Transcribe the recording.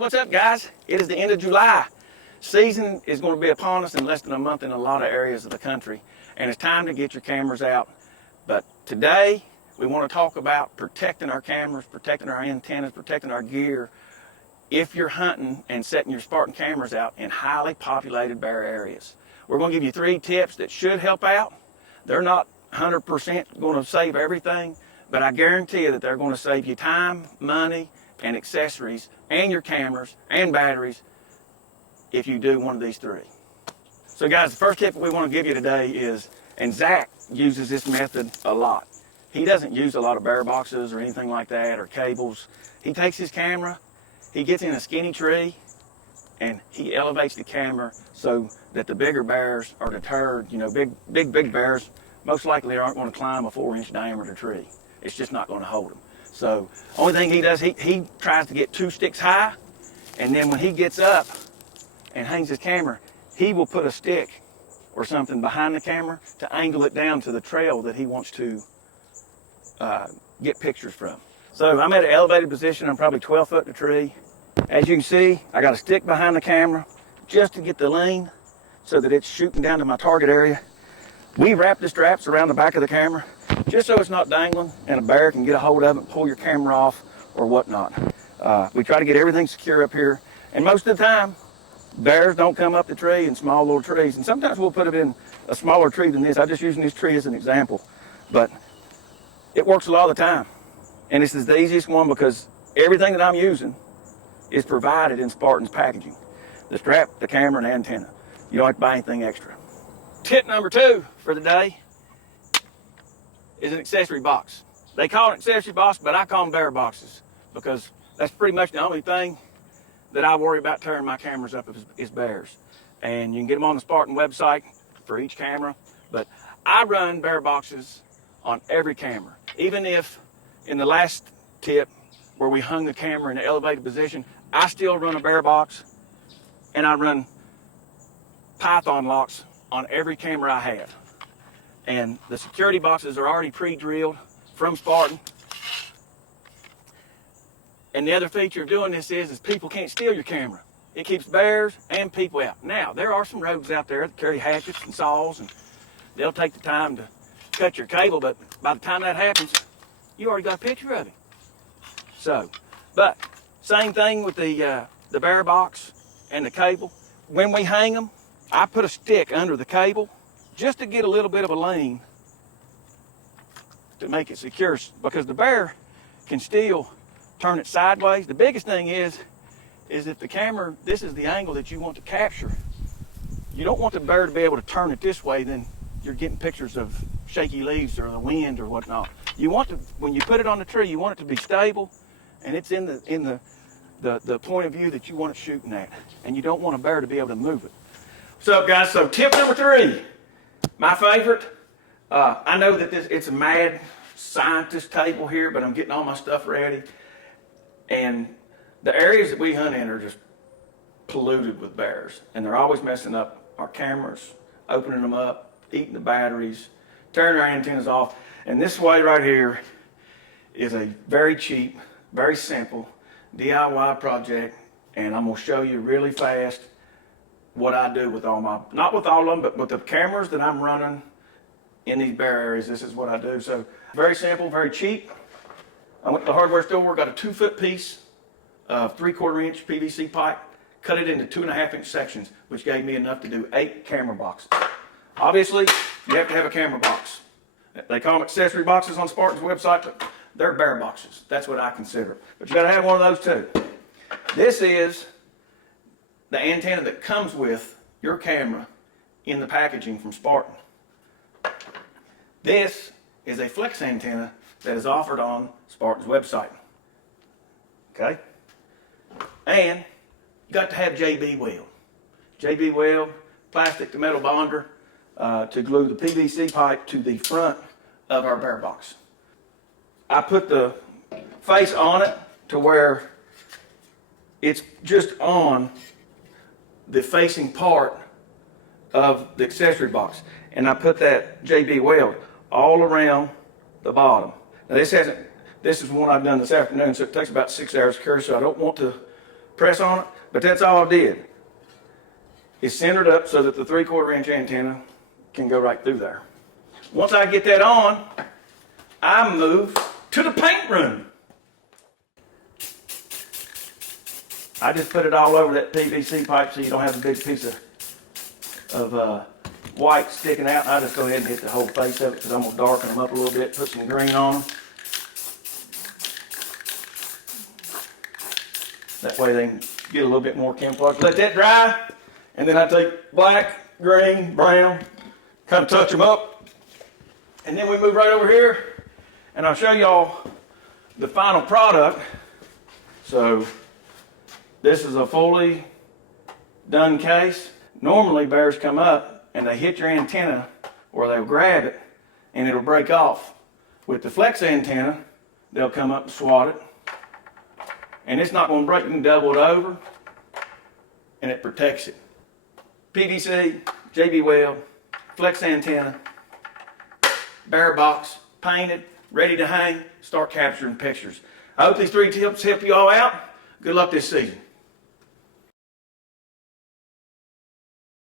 what's up, guys? It is the end of July. Season is going to be upon us in less than a month in a lot of areas of the country, and it's time to get your cameras out. But today, we want to talk about protecting our cameras, protecting our antennas, protecting our gear if you're hunting and setting your Spartan cameras out in highly populated bear areas. We're going to give you 3 tips that should help out. They're not 100% going to save everything, but I guarantee you that they're going to save you time, money, and accessories, and your cameras and batteries if you do one of these 3. So guys, the first tip we want to give you today is, and Zach uses this method a lot. He doesn't use a lot of bear boxes or anything like that or cables. He takes his camera, he gets in a skinny tree, and he elevates the camera so that the bigger bears are deterred. You know, big bears most likely aren't going to climb a 4-inch diameter tree. It's just not going to hold them. So only thing he does, he tries to get 2 sticks high, and then when he gets up and hangs his camera, he will put a stick or something behind the camera to angle it down to the trail that he wants to get pictures from. So I'm at an elevated position. I'm probably 12 foot in the tree. As you can see, I got a stick behind the camera just to get the lean so that it's shooting down to my target area. We wrap the straps around the back of the camera just so it's not dangling and a bear can get a hold of it and pull your camera off or whatnot. We try to get everything secure up here, and most of the time bears don't come up the tree in small little trees, and sometimes we'll put it in a smaller tree than this. I'm just using this tree as an example, but it works a lot of the time, and this is the easiest one because everything that I'm using is provided in Spartan's packaging: the strap, the camera, and the antenna. You don't have to buy anything extra. Tip number 2 for the day is an accessory box. They call it an accessory box, but I call them bear boxes because that's pretty much the only thing that I worry about tearing my cameras up is bears. And you can get them on the Spartan website for each camera, but I run bear boxes on every camera. Even if in the last tip where we hung the camera in an elevated position, I still run a bear box, and I run Python locks on every camera I have. And the security boxes are already pre-drilled from Spartan. And the other feature of doing this is people can't steal your camera. It keeps bears and people out. Now, there are some rogues out there that carry hatchets and saws, and they'll take the time to cut your cable, but by the time that happens, you already got a picture of it. So, but same thing with the bear box and the cable. When we hang them, I put a stick under the cable just to get a little bit of a lean to make it secure, because the bear can still turn it sideways. The biggest thing is if the camera, this is the angle that you want to capture. You don't want the bear to be able to turn it this way, then you're getting pictures of shaky leaves or the wind or whatnot. You want to, when you put it on the tree, you want it to be stable, and it's in the point of view that you want it shooting at, and you don't want a bear to be able to move it. What's up, guys? So tip number 3, my favorite. I know that it's a mad scientist table here, but I'm getting all my stuff ready. And the areas that we hunt in are just polluted with bears, and they're always messing up our cameras, opening them up, eating the batteries, tearing our antennas off. And this way right here is a very cheap, very simple DIY project, and I'm going to show you really fast what I do with all my, not with all of them, but with the cameras that I'm running in these bear areas. This is what I do. So very simple, very cheap. I went to the hardware store, got a 2-foot piece of 3/4 inch PVC pipe, cut it into 2.5-inch sections, which gave me enough to do 8 camera boxes. Obviously, you have to have a camera box. They call them accessory boxes on Spartan's website, but they're bear boxes. That's what I consider. But you got to have one of those too. This is the antenna that comes with your camera in the packaging from Spartan. This is a flex antenna that is offered on Spartan's website. Okay? And you got to have JB weld. JB weld, plastic to metal bonder, to glue the PVC pipe to the front of our bear box. I put the face on it to where it's just on the facing part of the accessory box. And I put that JB weld all around the bottom. Now this is one I've done this afternoon, so it takes about 6 hours to cure, so I don't want to press on it, but that's all I did. It's centered up so that the 3/4 inch antenna can go right through there. Once I get that on, I move to the paint room. I just put it all over that PVC pipe so you don't have a big piece of white sticking out. I just go ahead and hit the whole face of it because I'm going to darken them up a little bit, put some green on them. That way they can get a little bit more camouflage. Let that dry, and then I take black, green, brown, kind of touch them up. And then we move right over here, and I'll show y'all the final product. So this is a fully done case. Normally bears come up and they hit your antenna or they'll grab it and it'll break off. With the flex antenna, they'll come up and swat it. And it's not going to break. You can double it over and it protects it. PVC, JB Weld, flex antenna, bear box, painted, ready to hang, start capturing pictures. I hope these 3 tips help you all out. Good luck this season.